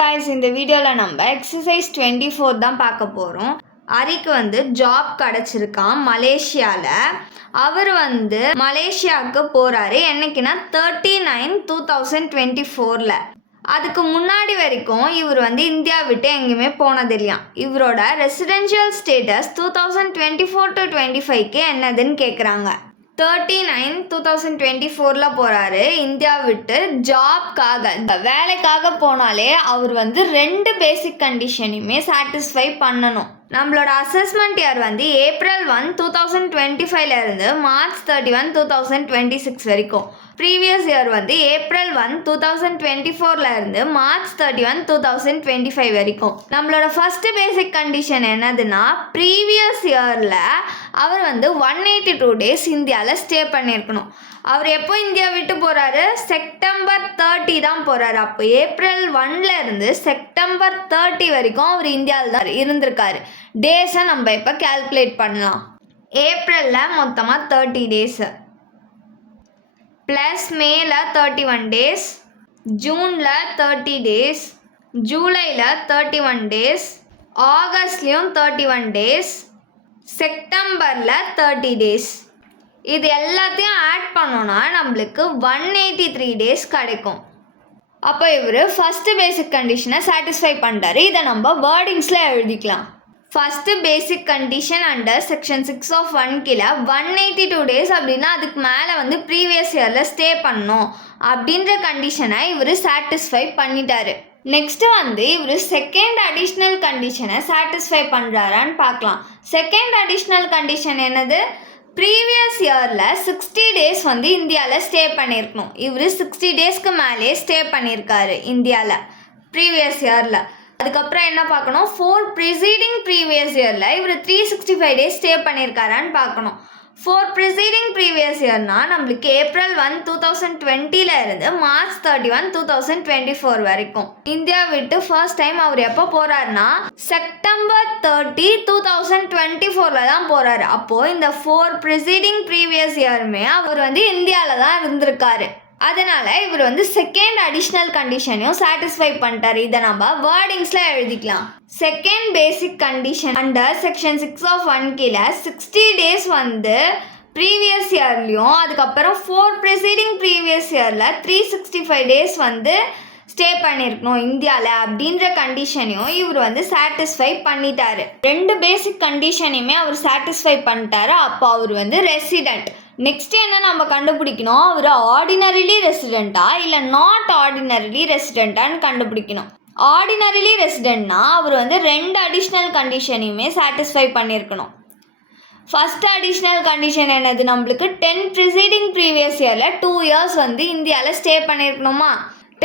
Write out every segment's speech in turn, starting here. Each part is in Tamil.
guys, இந்த வீடியோவில் நம்ம எக்ஸசைஸ் 24 தான் பார்க்க போகிறோம். அரிக்கு ஜாப் கிடச்சிருக்கான் மலேசியாவில். அவர் மலேசியாவுக்கு போகிறாரு. என்னைக்குன்னா 39/2024. அதுக்கு முன்னாடி வரைக்கும் இவர் இந்தியா விட்டு எங்கேயுமே போனது இல்லையா. இவரோட ரெசிடென்ஷியல் ஸ்டேட்டஸ் 2024 to 25க்கு என்னதுன்னு கேட்குறாங்க. 39/2024 போகிறாரு இந்தியா விட்டு. ஜாப்காக வேலைக்காக போனாலே அவர் 2 பேசிக் கண்டிஷனையுமே சாட்டிஸ்ஃபை பண்ணணும். நம்மளோட அசஸ்மெண்ட் இயர் April 1, 2025 இருந்து March 31, 2026 வரைக்கும். ப்ரீவியஸ் இயர் April 1, 2024 இருந்து March 31, 2025 வரைக்கும். நம்மளோட ஃபர்ஸ்ட் பேசிக் கண்டிஷன் என்னதுன்னா, ப்ரீவியஸ் இயரில் அவர் 182 டேஸ் இந்தியாவில் ஸ்டே பண்ணியிருக்கணும். அவர் எப்போ இந்தியா விட்டு போகிறாரு? செப்டம்பர் 30 தான் போகிறாரு. அப்போ April 1 இருந்து செப்டம்பர் 30 வரைக்கும் அவர் இந்தியாவில் தான் இருந்திருக்காரு. டேஸை நம்ம இப்போ கால்குலேட் பண்ணலாம். ஏப்ரலில் மொத்தமாக 30 டேஸு, ப்ளஸ் மேல 31 டேஸ், ஜூனில் 30 டேஸ், ஜூலையில் 31 டேஸ், ஆகஸ்ட்லேயும் 31 டேஸ், செப்டம்பரில் 30 டேஸ். இது எல்லாத்தையும் ஆட் பண்ணோன்னா நம்மளுக்கு 183 டேஸ் கிடைக்கும். அப்போ இவர் ஃபஸ்ட்டு பேசிக் கண்டிஷனை சாட்டிஸ்ஃபை பண்ணிட்டாரு. இதை நம்ம வேர்டிங்ஸில் எழுதிக்கலாம். First basic condition under section 6 of 1 கீழே 182 டேஸ் அப்படின்னா அதுக்கு மேலே ப்ரீவியஸ் இயரில் ஸ்டே பண்ணணும் அப்படின்ற கண்டிஷனை இவர் சாட்டிஸ்ஃபை பண்ணிட்டாரு. நெக்ஸ்ட்டு இவர் செகண்ட் அடிஷ்னல் கண்டிஷனை சாட்டிஸ்ஃபை பண்ணுறாரான்னு பார்க்கலாம். செகண்ட் அடிஷ்னல் கண்டிஷன் என்னது? ப்ரீவியஸ் இயரில் 60 டேஸ் இந்தியாவில் ஸ்டே பண்ணியிருக்கணும். இவர் 60 டேஸ்க்கு மேலே ஸ்டே பண்ணியிருக்காரு இந்தியாவில் ப்ரீவியஸ் இயரில். அதுக்கப்புறம் என்ன பார்க்கணும்? 4 ப்ரிசீடிங் ப்ரீவியஸ் இயரில் இவர் 365 டேஸ் ஸ்டே பண்ணியிருக்காரான்னு பார்க்கணும். 4 ப்ரிசீடிங் ப்ரீவியஸ் இயர்னால் நம்மளுக்கு April 1, 2020 இருந்து March 31, 2024 வரைக்கும். இந்தியா விட்டு ஃபர்ஸ்ட் டைம் அவர் எப்போ போகிறாருன்னா செப்டம்பர் 30, 2024 தான் போகிறாரு. அப்போது இந்த 4 ப்ரிசீடிங் ப்ரீவியஸ் இயருமே அவர் இந்தியாவில் தான் இருந்திருக்காரு. அதனால் இவர் செகண்ட் அடிஷ்னல் கண்டிஷனையும் சாட்டிஸ்ஃபை பண்ணிட்டார். இதை நம்ம வேர்டிங்ஸில் எழுதிக்கலாம். Second basic condition under section 6 of 1 கீழே 60 டேஸ் ப்ரீவியஸ் இயர்லேயும் அதுக்கப்புறம் 4 ப்ரிசீடிங் ப்ரீவியஸ் இயரில் 365 டேஸ் ஸ்டே பண்ணியிருக்கணும் இந்தியாவில் அப்படின்ற கண்டிஷனையும் இவர் சாட்டிஸ்ஃபை பண்ணிட்டாரு. 2 பேசிக் கண்டிஷனையுமே அவர் சாட்டிஸ்ஃபை பண்ணிட்டாரு. அப்போ அவர் ரெசிடெண்ட். நெக்ஸ்ட் என்ன நம்ம கண்டுபிடிக்கணும்? அவர் ஆர்டினரிலி ரெசிடெண்ட்டா இல்லை நாட் ஆர்டினரிலி ரெசிடெண்ட்டான்னு கண்டுபிடிக்கணும். ஆர்டினரிலி ரெசிடெண்ட்னா அவர் 2 அடிஷ்னல் கண்டிஷனையுமே சாட்டிஸ்ஃபை பண்ணியிருக்கணும். ஃபஸ்ட் அடிஷ்னல் கண்டிஷன் என்னது? நம்மளுக்கு 10 ப்ரிசீடிங் ப்ரீவியஸ் இயரில் 2 இயர்ஸ் இந்தியாவில் ஸ்டே பண்ணியிருக்கணுமா?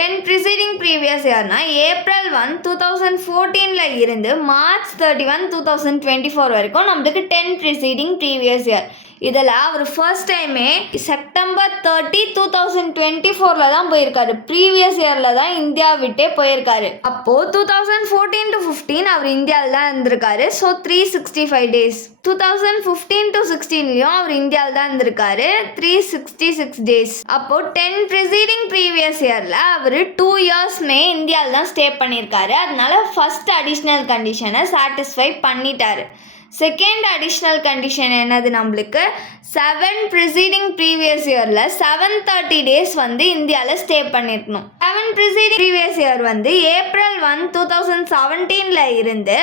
10 ப்ரிசீடிங் ப்ரீவியஸ் இயர்னா April 1, 2014 இருந்து March 31, 2024 வரைக்கும் நம்மளுக்கு 10 ப்ரிசீடிங் ப்ரீவியஸ் இயர். இதில் அவர் ஃபர்ஸ்ட் டைமே செப்டம்பர் 30, 2024 தான் போயிருக்காரு. ப்ரீவியஸ் இயரில் தான் இந்தியா விட்டே போயிருக்காரு. அப்போது 2014 to 15 அவர் இந்தியாவில் தான் இருந்திருக்காரு. So 365 days. 2015 to 16லையும் அவர் இந்தியாவில் தான் இருந்திருக்காரு. 366 டேஸ். அப்போது 10 ப்ரிசீடிங் ப்ரீவியஸ் இயரில் அவர் 2 இயர்ஸ்மே இந்தியாவில் தான் ஸ்டே பண்ணியிருக்காரு. அதனால ஃபஸ்ட் அடிஷ்னல் கண்டிஷனை சாட்டிஸ்ஃபை பண்ணிட்டாரு. செகண்ட் அடிஷ்னல் கண்டிஷன் என்னது? நம்மளுக்கு 7 ப்ரிசீடிங் ப்ரீவியஸ் இயரில் 730 டேஸ் இந்தியாவில் ஸ்டே பண்ணியிருக்கணும். 7 ப்ரிசீடிங் ப்ரீவியஸ் இயர் April 1, 2017 இருந்து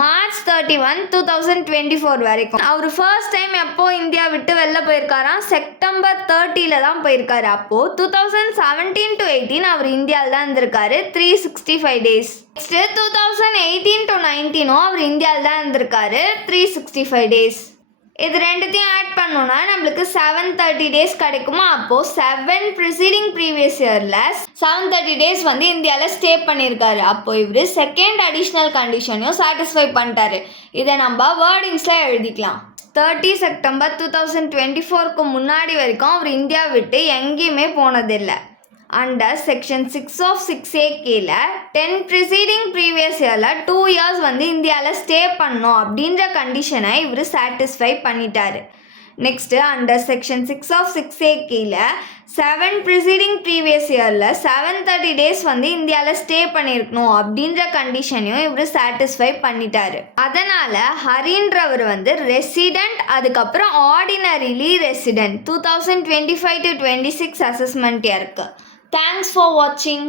March 31, 2024 வரைக்கும். அவர் ஃபர்ஸ்ட் டைம் எப்போ இந்தியா விட்டு வெளில போயிருக்காராம்? செப்டம்பர் 30 தான் போயிருக்காரு. அப்போது 2017 to 18 அவர் இந்தியாவில் தான் இருந்திருக்காரு. 365 டேஸ். நெக்ஸ்ட்டு 2018 to 19 அவர் இந்தியாவில் தான் இருந்திருக்காரு. 365 டேஸ். இது ரெண்டுத்தையும் ஆட் பண்ணோன்னா நம்மளுக்கு 730 டேஸ் கிடைக்குமா? அப்போது 7 ப்ரிசீடிங் ப்ரீவியஸ் இயரில் 730 டேஸ் இந்தியாவில் ஸ்டே பண்ணியிருக்காரு. அப்போ இவர் செகண்ட் அடிஷ்னல் கண்டிஷனையும் சாட்டிஸ்ஃபை பண்ணிட்டாரு. இதை நம்ம வேர்டிங்ஸில் எழுதிக்கலாம். 30 செப்டம்பர் 2024க்கு முன்னாடி வரைக்கும் அவர் இந்தியா விட்டு எங்கேயுமே போனதில்லை. அண்டர் செக்ஷன் 6 of 6A கீழே 10 ப்ரிசீடிங் ப்ரீவியஸ் இயரில் 2 இயர்ஸ் இந்தியாவில் ஸ்டே பண்ணணும் அப்படின்ற கண்டிஷனை இவர் சாட்டிஸ்ஃபை பண்ணிட்டாரு. Next under section 6 of 6A கீழே 7 ப்ரிசீடிங் ப்ரீவியஸ் இயரில் 730 டேஸ் வந்து இந்தியாவில் ஸ்டே பண்ணியிருக்கணும் அப்படின்ற கண்டிஷனையும் இவர் சாட்டிஸ்ஃபை பண்ணிட்டாரு. அதனால் ஹரின்றவர் வந்து ரெசிடெண்ட், அதுக்கப்புறம் ஆர்டினரிலி ரெசிடெண்ட் 2025 to 26 அசஸ்மெண்ட் இயருக்கு. தேங்க்ஸ் ஃபார் வாட்சிங்.